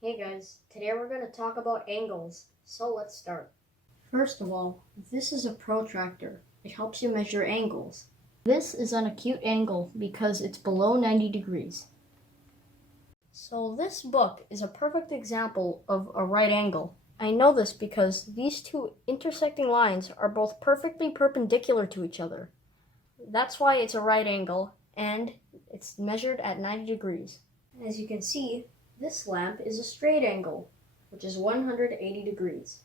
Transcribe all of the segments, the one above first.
Hey guys, today we're going to talk about angles, so let's start. First of all, this is a protractor. It helps you measure angles. This is an acute angle because it's below 90 degrees. So this book is a perfect example of a right angle. I know this because these two intersecting lines are both perfectly perpendicular to each other. That's why it's a right angle, and it's measured at 90 degrees. As you can see, this lamp is a straight angle, which is 180 degrees.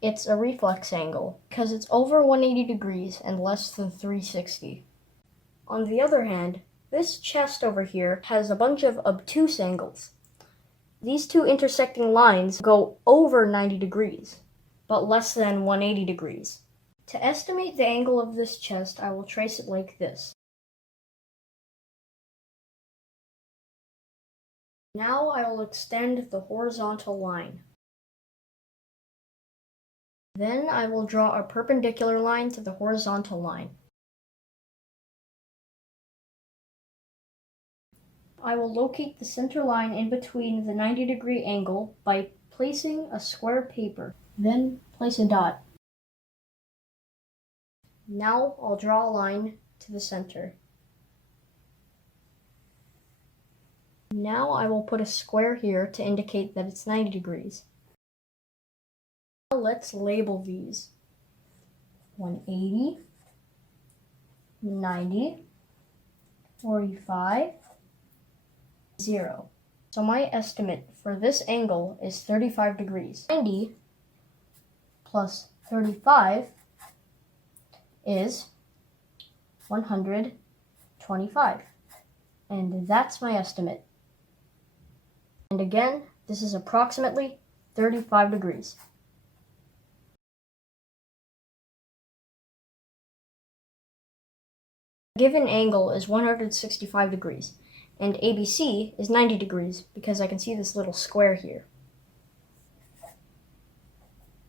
It's a reflex angle, because it's over 180 degrees and less than 360. On the other hand, this chest over here has a bunch of obtuse angles. These two intersecting lines go over 90 degrees, but less than 180 degrees. To estimate the angle of this chest, I will trace it like this. Now I will extend the horizontal line. Then I will draw a perpendicular line to the horizontal line. I will locate the center line in between the 90-degree angle by placing a square paper. Then place a dot. Now I'll draw a line to the center. Now I will put a square here to indicate that it's 90 degrees. Now let's label these. 180, 90, 45, 0. So my estimate for this angle is 35 degrees. 90 plus 35 is 125. And that's my estimate. And again, this is approximately 35 degrees. The given angle is 165 degrees, and ABC is 90 degrees because I can see this little square here.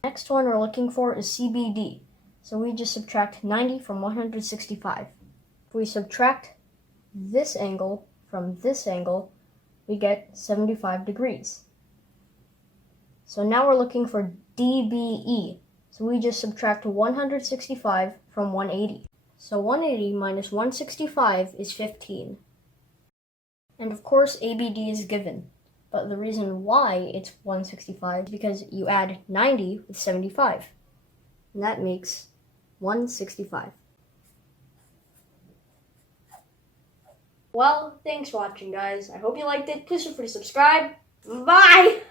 Next one we're looking for is CBD, so we just subtract 90 from 165. If we subtract this angle from this angle, we get 75 degrees. So now we're looking for DBE, so we just subtract 165 from 180. So 180 minus 165 is 15. And of course ABD is given, but the reason why it's 165 is because you add 90 with 75, and that makes 165. Well, thanks for watching, guys. I hope you liked it. Please feel free to subscribe. Bye!